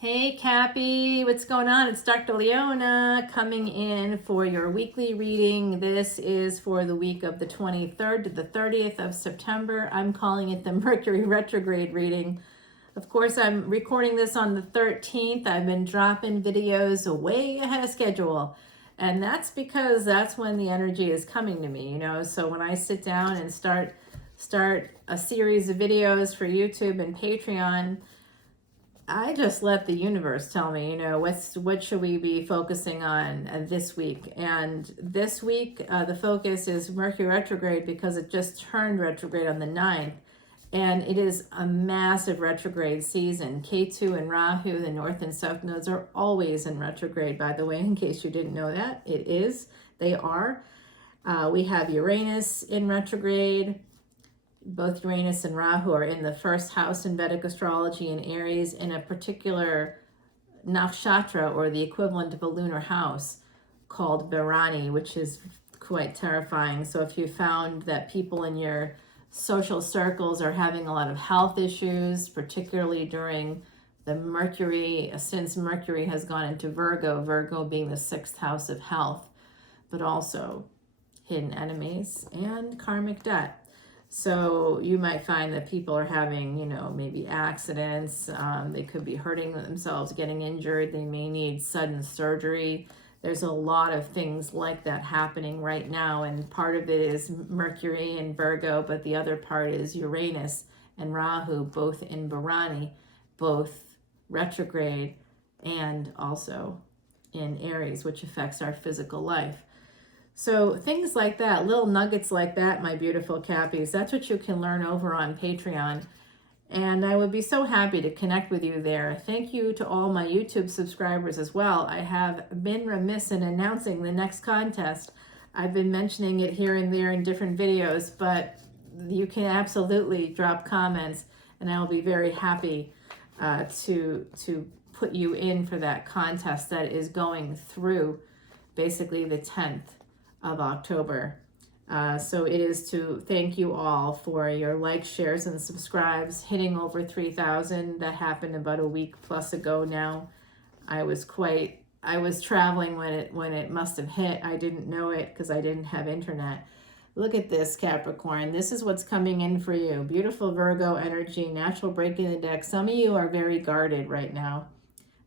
Hey Cappy, what's going on? It's Dr. Leona coming in for your weekly reading. This is for the week of the 23rd to the 30th of September. I'm calling it the Mercury retrograde reading. Of course, I'm recording this on the 13th. I've been dropping videos way ahead of schedule. And that's because that's when the energy is coming to me, So when I sit down and start a series of videos for YouTube and Patreon, I just let the universe tell me, what should we be focusing on this week? And this week, the focus is Mercury retrograde because it just turned retrograde on the 9th. And it is a massive retrograde season. K2 and Rahu, the north and south nodes, are always in retrograde, by the way, in case you didn't know that. It is. They are. We have Uranus in retrograde. Both Uranus and Rahu are in the first house in Vedic astrology in Aries in a particular nakshatra, or the equivalent of a lunar house, called Bharani, which is quite terrifying. So if you found that people in your social circles are having a lot of health issues, particularly during the Mercury, since Mercury has gone into Virgo being the sixth house of health, but also hidden enemies and karmic debt. So you might find that people are having, maybe accidents. They could be hurting themselves, getting injured. They may need sudden surgery. There's a lot of things like that happening right now. And part of it is Mercury and Virgo, but the other part is Uranus and Rahu, both in Bharani, both retrograde and also in Aries, which affects our physical life. So things like that, little nuggets like that, my beautiful Cappies, that's what you can learn over on Patreon. And I would be so happy to connect with you there. Thank you to all my YouTube subscribers as well. I have been remiss in announcing the next contest. I've been mentioning it here and there in different videos, but you can absolutely drop comments and I'll be very happy to put you in for that contest that is going through basically the 10th of October. So it is to thank you all for your likes, shares, and subscribes, hitting over 3,000. That happened about a week plus ago now. I was traveling when it must have hit. I didn't know it because I didn't have internet. Look at this, Capricorn. This is what's coming in for you. Beautiful Virgo energy, natural break in the deck. Some of you are very guarded right now.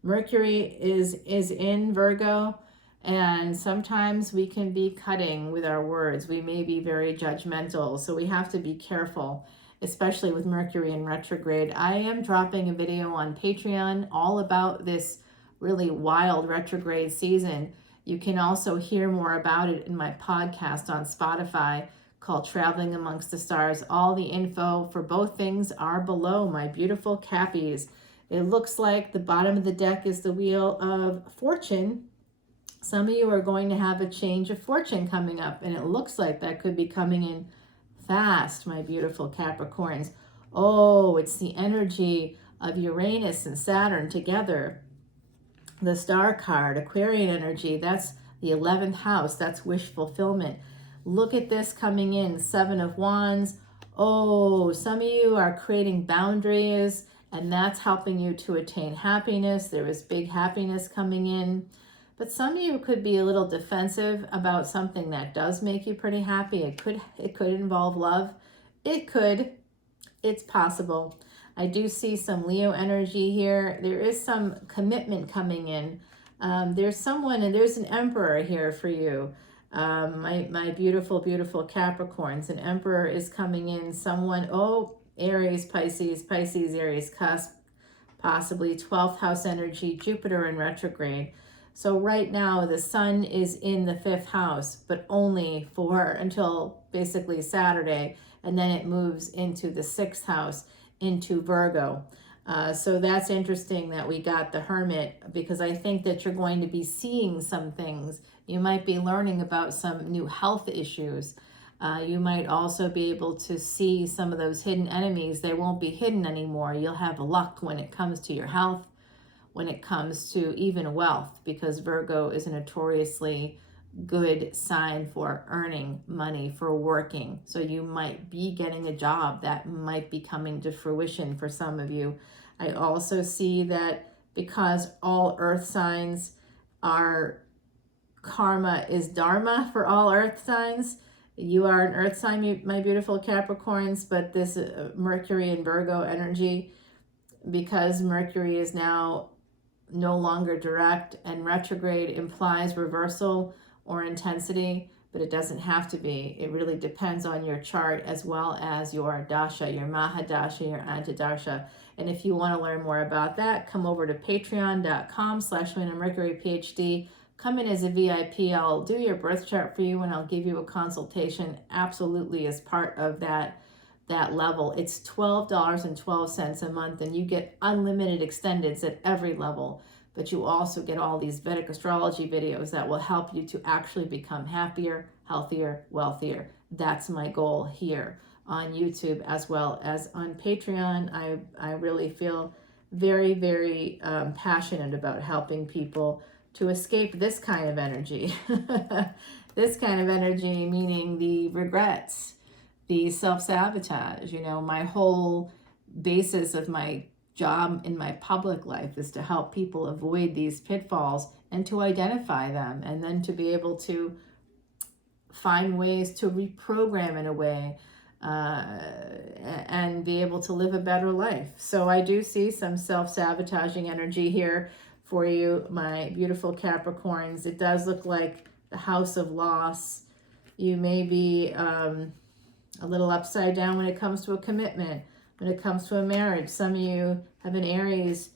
Mercury is in Virgo. And sometimes we can be cutting with our words. We may be very judgmental, so we have to be careful, especially with Mercury in retrograde. I am dropping a video on Patreon all about this really wild retrograde season. You can also hear more about it in my podcast on Spotify called Traveling Amongst the Stars. All the info for both things are below, my beautiful Cappies. It looks like the bottom of the deck is the Wheel of Fortune. Some of you are going to have a change of fortune coming up, and it looks like that could be coming in fast, my beautiful Capricorns. Oh, it's the energy of Uranus and Saturn together. The star card, Aquarian energy, that's the 11th house. That's wish fulfillment. Look at this coming in, 7 of Wands. Oh, some of you are creating boundaries, and that's helping you to attain happiness. There is big happiness coming in. But some of you could be a little defensive about something that does make you pretty happy. It could involve love. It could. It's possible. I do see some Leo energy here. There is some commitment coming in. There's someone, and there's an emperor here for you. My beautiful, beautiful Capricorns. An emperor is coming in. Someone, Aries, Pisces, Aries, cusp, possibly 12th house energy, Jupiter in retrograde. So right now the sun is in the 5th house, but only until basically Saturday, and then it moves into the 6th house, into Virgo. So that's interesting that we got the Hermit, because I think that you're going to be seeing some things. You might be learning about some new health issues. You might also be able to see some of those hidden enemies. They won't be hidden anymore. You'll have luck when it comes to your health, when it comes to even wealth, because Virgo is a notoriously good sign for earning money, for working. So you might be getting a job that might be coming to fruition for some of you. I also see that because all earth signs are, karma is dharma for all earth signs. You are an earth sign, my beautiful Capricorns, but this Mercury and Virgo energy, because Mercury is now no longer direct and retrograde, implies reversal or intensity, but it doesn't have to be. It really depends on your chart as well as your dasha, your mahadasha, your antidasha. And if you want to learn more about that, come over to patreon.com/leonamercuryphd. Come in as a VIP. I'll do your birth chart for you and I'll give you a consultation absolutely as part of that level. It's $12.12 a month, and you get unlimited extendeds at every level, but you also get all these Vedic astrology videos that will help you to actually become happier, healthier, wealthier. That's my goal here on YouTube as well as on Patreon. I really feel very, very passionate about helping people to escape this kind of energy. This kind of energy, meaning the regrets, the self-sabotage. You know, my whole basis of my job in my public life is to help people avoid these pitfalls and to identify them, and then to be able to find ways to reprogram in a way and be able to live a better life. So I do see some self-sabotaging energy here for you, my beautiful Capricorns. It does look like the house of loss. You may be a little upside down when it comes to a commitment, when it comes to a marriage. Some of you have an Aries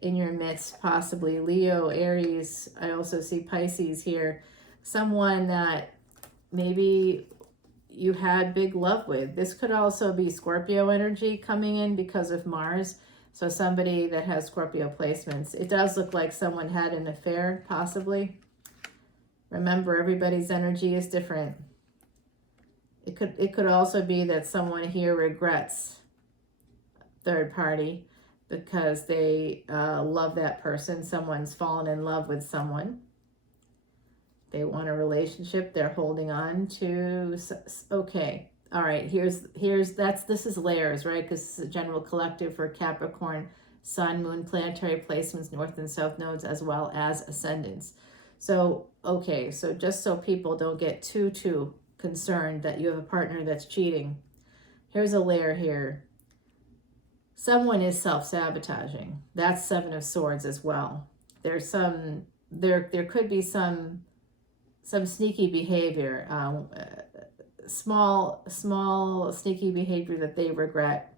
in your midst, possibly Leo, Aries. I also see Pisces here. Someone that maybe you had big love with. This could also be Scorpio energy coming in because of Mars. So somebody that has Scorpio placements. It does look like someone had an affair, possibly. Remember, everybody's energy is different. It could also be that someone here regrets third party because they love that person. Someone's fallen in love with someone. They want a relationship. They're holding on to. Okay. All right. This is layers, right? Because it's a general collective for Capricorn, Sun, Moon, planetary placements, North and South nodes, as well as ascendants. So, okay. So just so people don't get too concerned that you have a partner that's cheating, here's a layer here. Someone is self-sabotaging. That's Seven of Swords as well. There could be some sneaky behavior, small sneaky behavior that they regret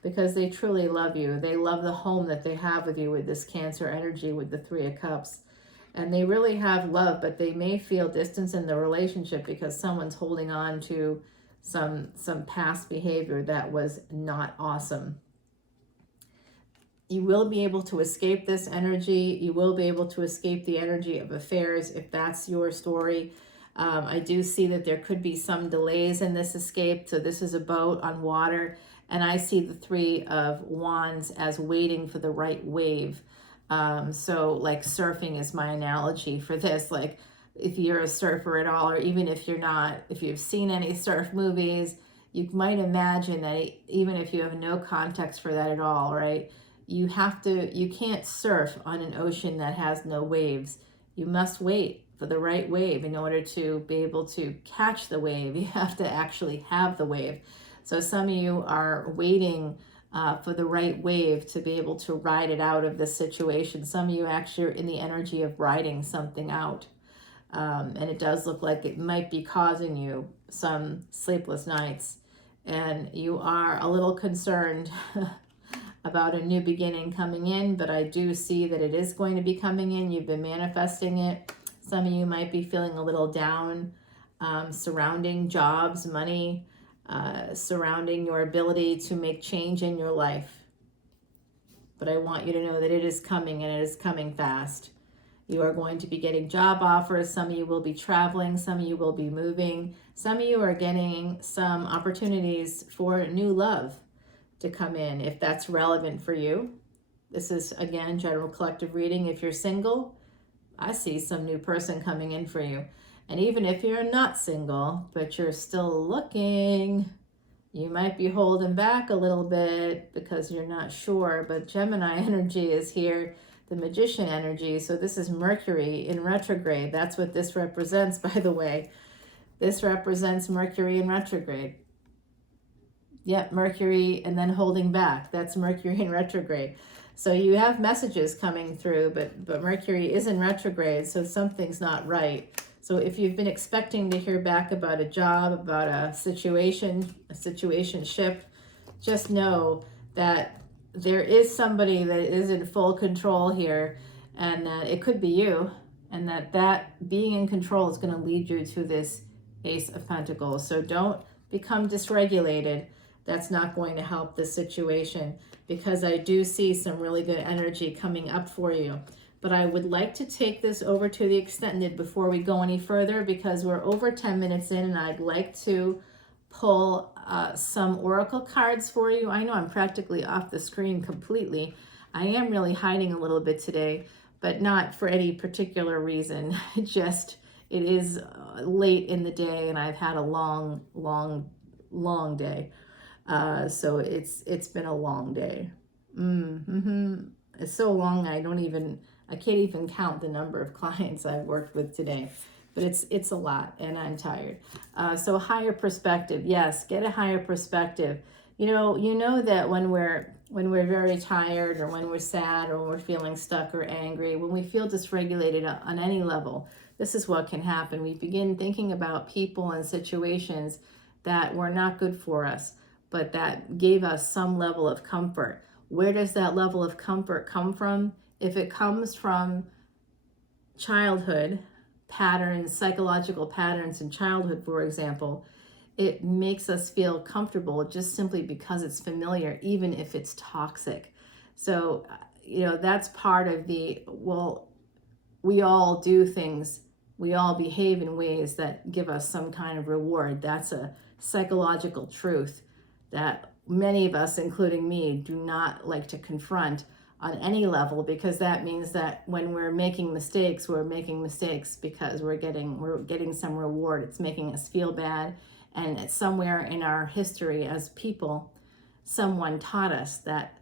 because they truly love you. They love the home that they have with you with this Cancer energy with the Three of Cups. And they really have love, but they may feel distance in the relationship because someone's holding on to some past behavior that was not awesome. You will be able to escape this energy. You will be able to escape the energy of affairs if that's your story. I do see that there could be some delays in this escape. So this is a boat on water, and I see the Three of Wands as waiting for the right wave. So like surfing is my analogy for this. Like if you're a surfer at all, or even if you're not, if you've seen any surf movies, you might imagine that even if you have no context for that at all, right? You can't surf on an ocean that has no waves. You must wait for the right wave in order to be able to catch the wave. You have to actually have the wave. So some of you are waiting for the right wave to be able to ride it out of this situation. Some of you actually are in the energy of riding something out. And it does look like it might be causing you some sleepless nights. And you are a little concerned about a new beginning coming in, but I do see that it is going to be coming in. You've been manifesting it. Some of you might be feeling a little down surrounding jobs, money, surrounding your ability to make change in your life. But I want you to know that it is coming, and it is coming fast. You are going to be getting job offers. Some of you will be traveling. Some of you will be moving. Some of you are getting some opportunities for new love to come in, if that's relevant for you. This is, again, general collective reading. If you're single, I see some new person coming in for you. And even if you're not single, but you're still looking, you might be holding back a little bit because you're not sure. But Gemini energy is here the Magician energy. So this is Mercury in retrograde. That's what this represents, by the way. This represents Mercury in retrograde. Yep, Mercury and then holding back. That's Mercury in retrograde. So you have messages coming through, but Mercury is in retrograde, so something's not right. So if you've been expecting to hear back about a job, about a situation shift, just know that there is somebody that is in full control here, and that it could be you, and that being in control is going to lead you to this Ace of Pentacles. So don't become dysregulated. That's not going to help the situation, because I do see some really good energy coming up for you. But I would like to take this over to the extended before we go any further, because we're over 10 minutes in, and I'd like to pull some oracle cards for you. I know I'm practically off the screen completely. I am really hiding a little bit today, but not for any particular reason. Just it is late in the day, and I've had a long day. So it's been a long day. It's so long I can't even count the number of clients I've worked with today, but it's a lot, and I'm tired. So higher perspective, yes, get a higher perspective. You know that when we're very tired, or when we're sad, or when we're feeling stuck or angry, when we feel dysregulated on any level, this is what can happen. We begin thinking about people and situations that were not good for us, but that gave us some level of comfort. Where does that level of comfort come from? If it comes from childhood patterns, psychological patterns in childhood, for example, it makes us feel comfortable just simply because it's familiar, even if it's toxic. So, that's part of we all do things, we all behave in ways that give us some kind of reward. That's a psychological truth that many of us, including me, do not like to confront on any level, because that means that when we're making mistakes because we're getting some reward. It's making us feel bad, and it's somewhere in our history as people, someone taught us that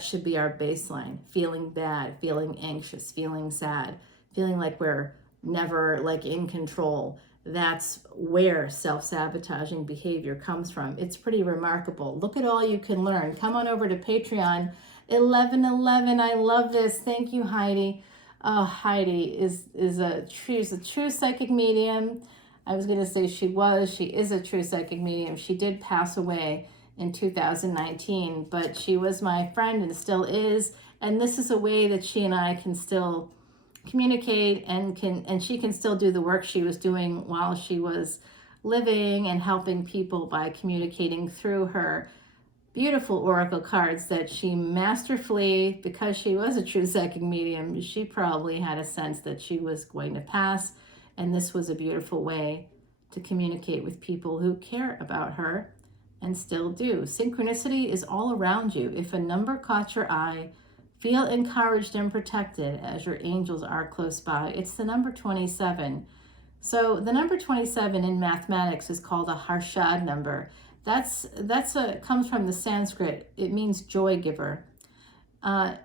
should be our baseline: feeling bad, feeling anxious, feeling sad, feeling like we're never in control. That's where self-sabotaging behavior comes from. It's pretty remarkable. Look at all you can learn. Come on over to Patreon. 1111, I love this. Thank you, Heidi. Oh, Heidi is a true psychic medium. I was going to say she is a true psychic medium. She did pass away in 2019, but she was my friend and still is. And this is a way that she and I can still communicate, and she can still do the work she was doing while she was living, and helping people by communicating through her beautiful oracle cards that she masterfully, because she was a true psychic medium, she probably had a sense that she was going to pass, and this was a beautiful way to communicate with people who care about her and still do. Synchronicity is all around you. If a number caught your eye, feel encouraged and protected, as your angels are close by. It's the number 27. So the number 27 in mathematics is called a Harshad number. Comes from the Sanskrit. It means joy giver,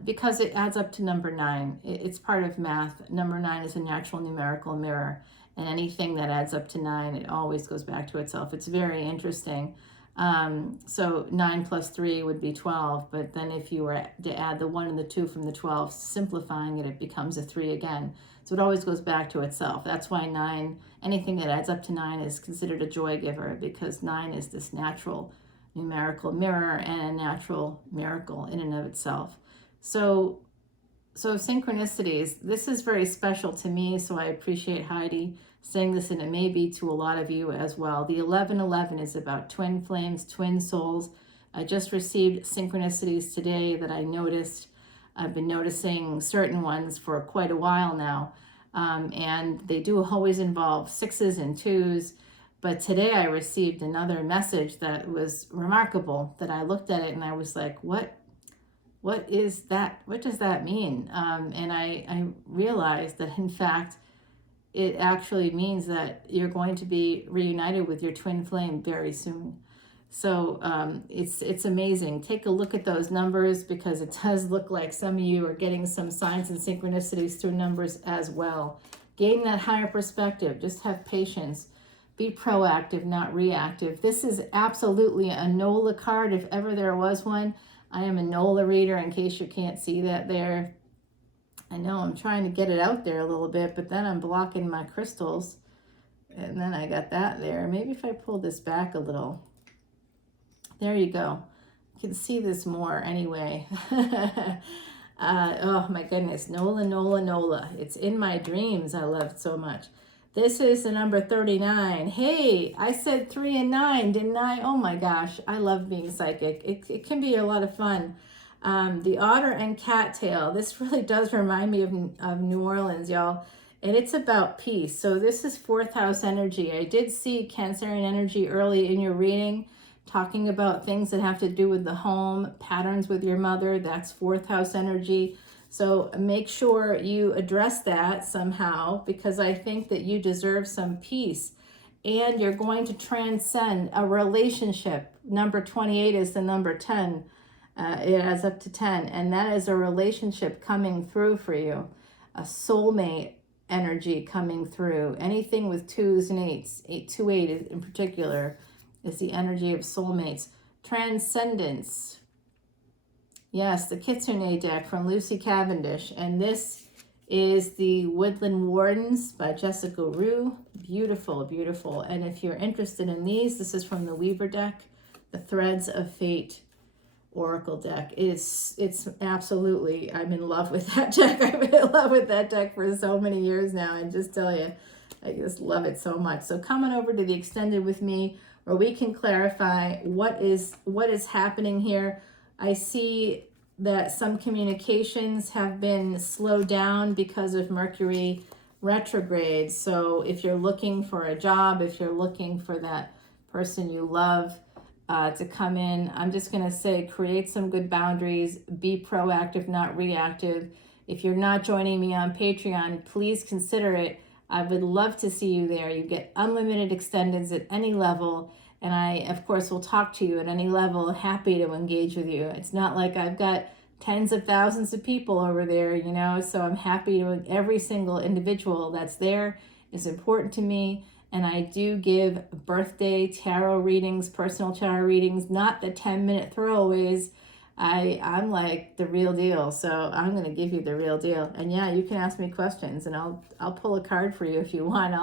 because it adds up to number 9. It's part of math. Number 9 is a natural numerical mirror, and anything that adds up to 9, it always goes back to itself. It's very interesting. So 9 plus 3 would be 12, but then if you were to add the 1 and the 2 from the 12, simplifying it becomes a 3 again. So it always goes back to itself. That's why 9, anything that adds up to 9 is considered a joy giver, because 9 is this natural numerical mirror and a natural miracle in and of itself. So synchronicities, this is very special to me, so I appreciate Heidi saying this, and it may be to a lot of you as well. The 1111 is about twin flames, twin souls. I just received synchronicities today that I noticed. I've been noticing certain ones for quite a while now, and they do always involve 6s and 2s. But today I received another message that was remarkable, that I looked at it and I was like, what is that? What does that mean? And I realized that, in fact, it actually means that you're going to be reunited with your twin flame very soon. So it's amazing. Take a look at those numbers, because it does look like some of you are getting some signs and synchronicities through numbers as well. Gain that higher perspective. Just have patience. Be proactive, not reactive. This is absolutely a NOLA card, if ever there was one. I am a NOLA reader, in case you can't see that there. I know I'm trying to get it out there a little bit, but then I'm blocking my crystals. And then I got that there. Maybe if I pull this back a little. There you go. You can see this more anyway. Oh my goodness. NOLA, NOLA, NOLA. It's in my dreams. I love it so much. This is the number 39. Hey, I said 3 and 9, didn't I? Oh my gosh. I love being psychic. It can be a lot of fun. The otter and cattail. This really does remind me of New Orleans, y'all. And it's about peace. So this is 4th house energy. I did see Cancerian energy early in your reading, talking about things that have to do with the home, patterns with your mother. That's 4th house energy. So make sure you address that somehow, because I think that you deserve some peace. And you're going to transcend a relationship. Number 28 is the number 10. It adds up to 10. And that is a relationship coming through for you. A soulmate energy coming through. Anything with 2s and 8s, 8 in particular, is the energy of soulmates. Transcendence. Yes, the Kitsune deck from Lucy Cavendish. And this is the Woodland Wardens by Jessica Rue. Beautiful, beautiful. And if you're interested in these, this is from the Weaver deck, the Threads of Fate Oracle deck. It's absolutely, I'm in love with that deck. I've been in love with that deck for so many years now. I just tell you, I just love it so much. So come on over to the extended with me, where we can clarify what is happening here. I see that some communications have been slowed down because of Mercury retrograde. So if you're looking for a job, if you're looking for that person you love to come in, I'm just going to say, create some good boundaries, be proactive, not reactive. If you're not joining me on Patreon, please consider it. I would love to see you there. You get unlimited extendeds at any level. And I, of course, will talk to you at any level. Happy to engage with you. It's not like I've got tens of thousands of people over there, you know, so I'm happy to, every single individual that's there is important to me. And I do give birthday tarot readings, personal tarot readings, not the 10-minute throwaways. I'm like the real deal. So I'm going to give you the real deal. And yeah, you can ask me questions, and I'll pull a card for you if you want.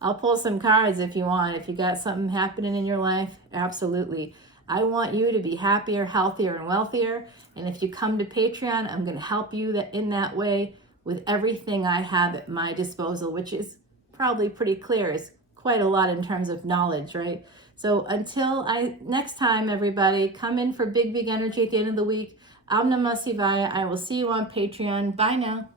I'll pull some cards if you want. If you got something happening in your life, absolutely. I want you to be happier, healthier, and wealthier. And if you come to Patreon, I'm going to help you in that way with everything I have at my disposal, which is probably pretty clear. It's quite a lot in terms of knowledge, right? So until next time, everybody, come in for big, big energy at the end of the week. Om Namah Shivaya. I will see you on Patreon. Bye now.